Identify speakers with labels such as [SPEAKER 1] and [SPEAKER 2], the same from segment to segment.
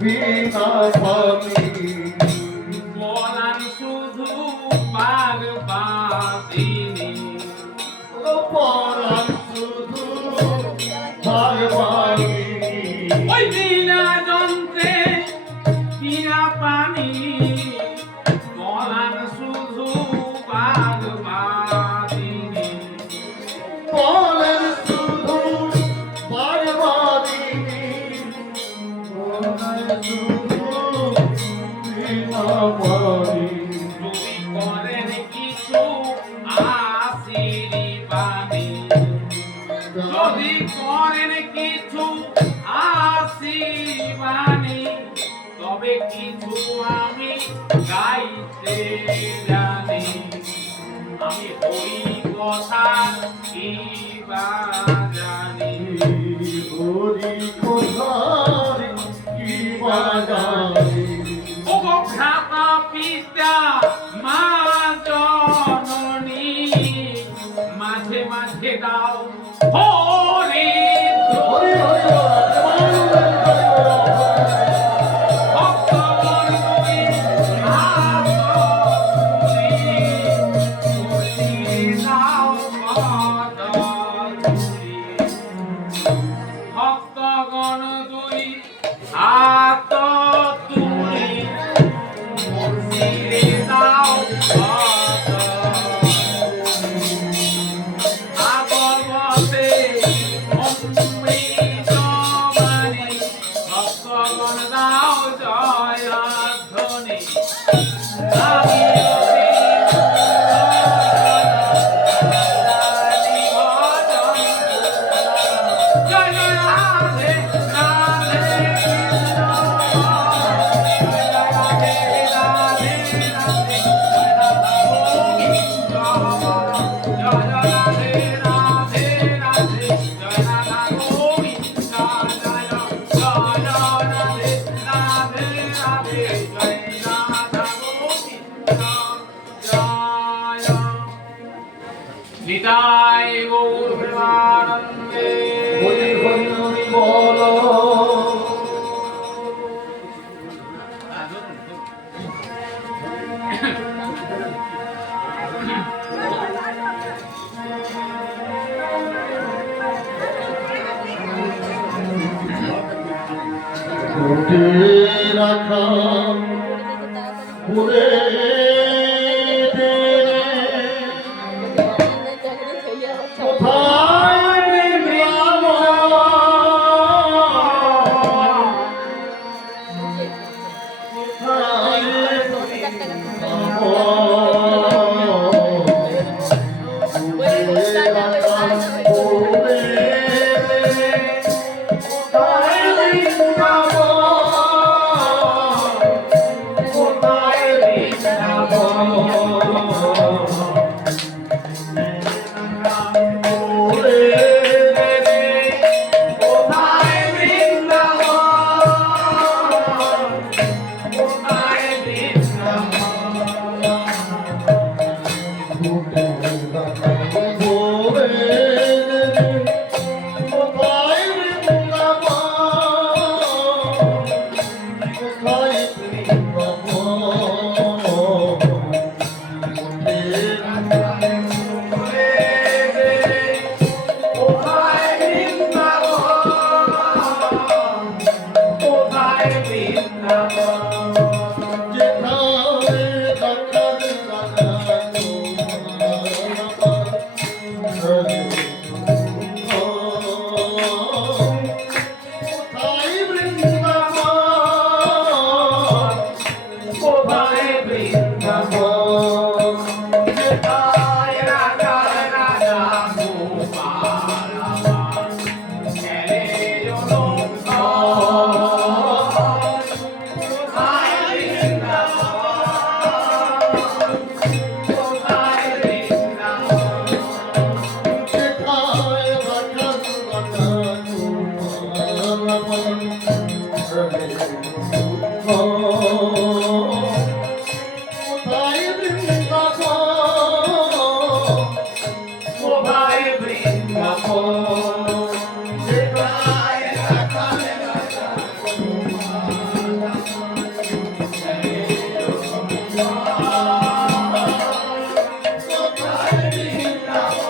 [SPEAKER 1] Vina Swami
[SPEAKER 2] Shiva Jani
[SPEAKER 1] Hori
[SPEAKER 2] Nitai গৌরানন্দে Hari Hari
[SPEAKER 1] Hari বল রাখা পুরে
[SPEAKER 2] 감사합니다.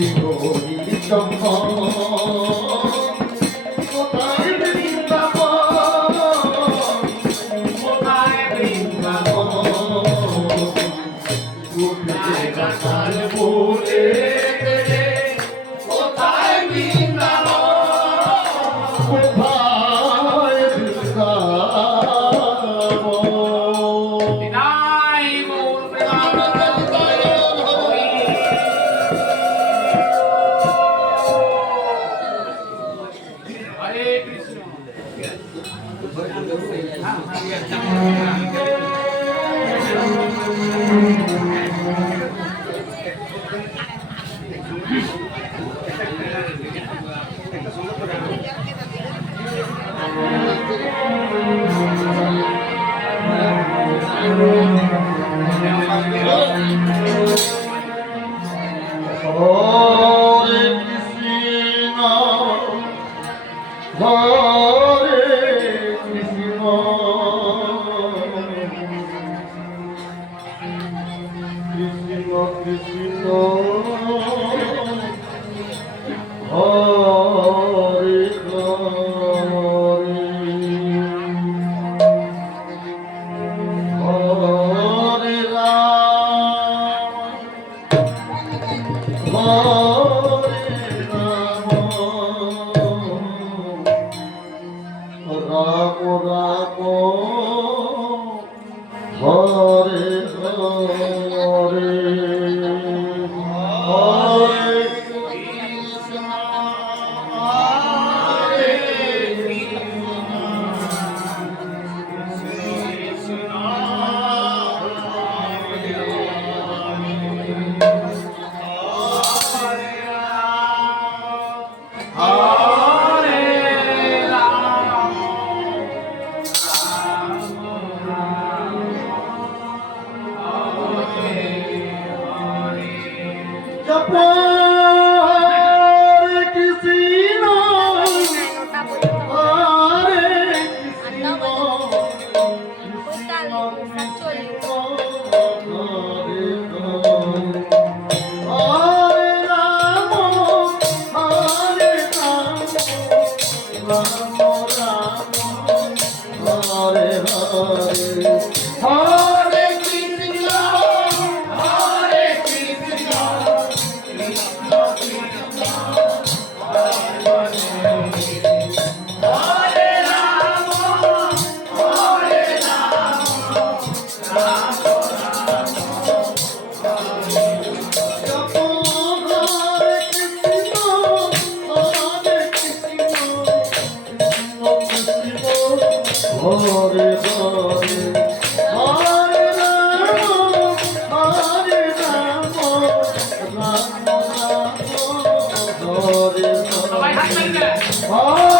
[SPEAKER 1] জীবনী কোথায় হরে ஆ